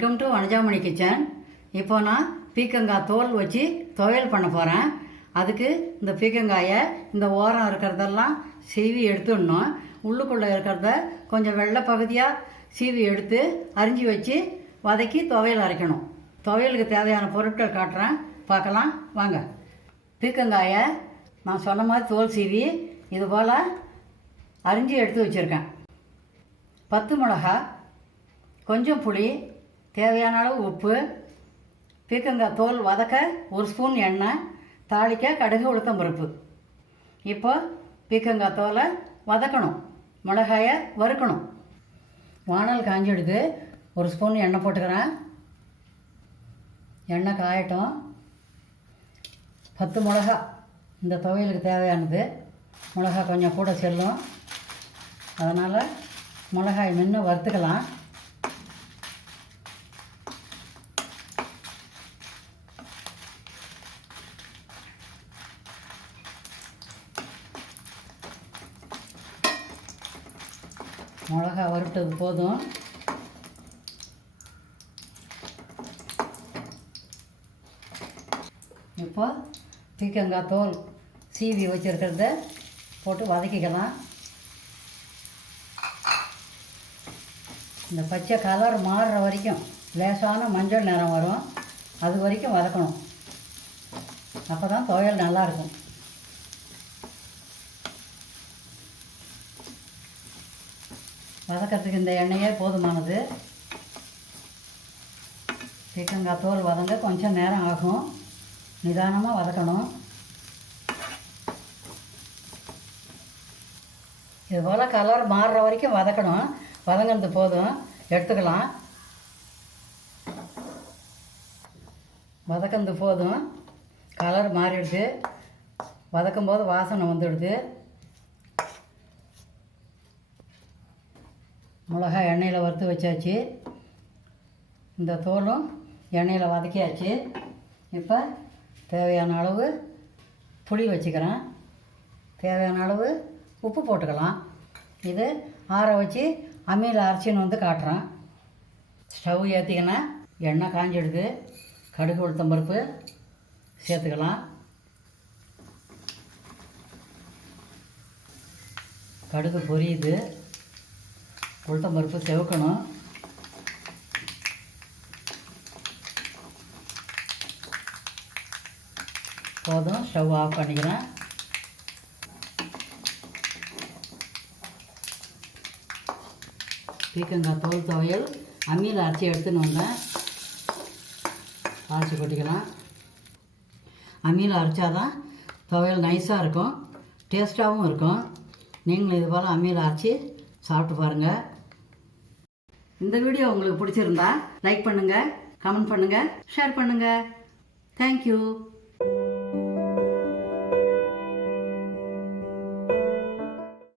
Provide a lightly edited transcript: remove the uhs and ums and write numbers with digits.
Welcome to Vanajamani kitchen. இப்போ நான் பீக்கங்காய் தோல் வச்சு துவையல் பண்ண போகிறேன். அதுக்கு இந்த பீக்கங்காயை இந்த ஓரம் இருக்கிறதெல்லாம் சீவி எடுத்துடணும். உள்ளுக்குள்ளே இருக்கிறத கொஞ்சம் வெள்ளை பகுதியாக சீவி எடுத்து அரிஞ்சு வச்சு வதக்கி துவையல் அரைக்கணும். துவையலுக்கு தேவையான பொருட்கள் காட்டுறேன், பார்க்கலாம் வாங்க. பீக்கங்காயை நான் சொன்ன மாதிரி தோல் சீவி இது போல் அரிஞ்சு எடுத்து வச்சுருக்கேன். 10 மிளகா, கொஞ்சம் புளி, தேவையான அளவு உப்பு, பீக்கங்காய் தோல் வதக்க 1 ஸ்பூன் எண்ணெய், தாளிக்க கடுகு உளுத்தம் பருப்பு. இப்போ பீக்கங்காய் தோலை வதக்கணும், மிளகாயை வறுக்கணும். வானல் காஞ்சிடுது, 1 ஸ்பூன் எண்ணெய் போட்டுக்கிறேன். எண்ணெய் காயட்டும். 10 மிளகா இந்த துவையலுக்கு தேவையானது. மிளகா கொஞ்சம் கூட செல்லும், அதனால் மிளகாய் நின்று வறுத்துக்கலாம். மிளகா வறுத்தது போதும். இப்போ பீக்கங்காய் தோல் சீவி வச்சுருக்கிறத போட்டு வதக்கிக்கலாம். இந்த பச்சை கலர் மாறுற வரைக்கும், லேசான மஞ்சள் நிறம் வரும், அது வரைக்கும் வதக்கணும். அப்போ தான் துவையல் நல்லாயிருக்கும். வதக்கிறதுக்கு இந்த எண்ணெயே போதுமானது. பீக்கங்காய் தோல் வதங்க கொஞ்சம் நேரம் ஆகும், நிதானமாக வதக்கணும். இது போல் கலர் மாறுற வரைக்கும் வதக்கணும். வதங்கிறது போதும், எடுத்துக்கலாம். வதக்கிறது போதும், கலர் மாறிடுது. வதக்கும்போது வாசனை வந்துடுது. மிளகாய் எண்ணெயில் வறுத்து வச்சாச்சு, இந்த தோலும் எண்ணெயில் வதக்கியாச்சு. இப்போ தேவையான அளவு புளி வச்சுக்கிறேன், தேவையான அளவு உப்பு போட்டுக்கலாம். இது ஆற வச்சு அம்மியில் அரைச்சின்னு வந்து காட்டுறேன். ஸ்டவ் ஏற்றிக்கினேன், எண்ணெய் காஞ்சிடுது. கடுகு உளுத்தம் பருப்பு சேர்த்துக்கலாம். கடுகு பொரியுது, உளுத்தம் பருப்பு செவக்கணும். போதும், ஸ்டவ் ஆஃப் பண்ணிக்கிறேன். பீக்கங்காய் தோல் துவையல் அம்மியில் அரைச்சி எடுத்துன்னு வந்தேன். அரைச்சி கொட்டிக்கலாம். அம்மியில் அரைச்சாதான் துவையல் நைஸாக இருக்கும், டேஸ்ட்டாகவும் இருக்கும். நீங்களும் இது போல் அம்மியில் அரைச்சி சாப்பிட்டு பாருங்கள். இந்த வீடியோ உங்களுக்கு பிடிச்சிருந்தா லைக் பண்ணுங்கள், கமெண்ட் பண்ணுங்கள், ஷேர் பண்ணுங்கள். தேங்க்யூ.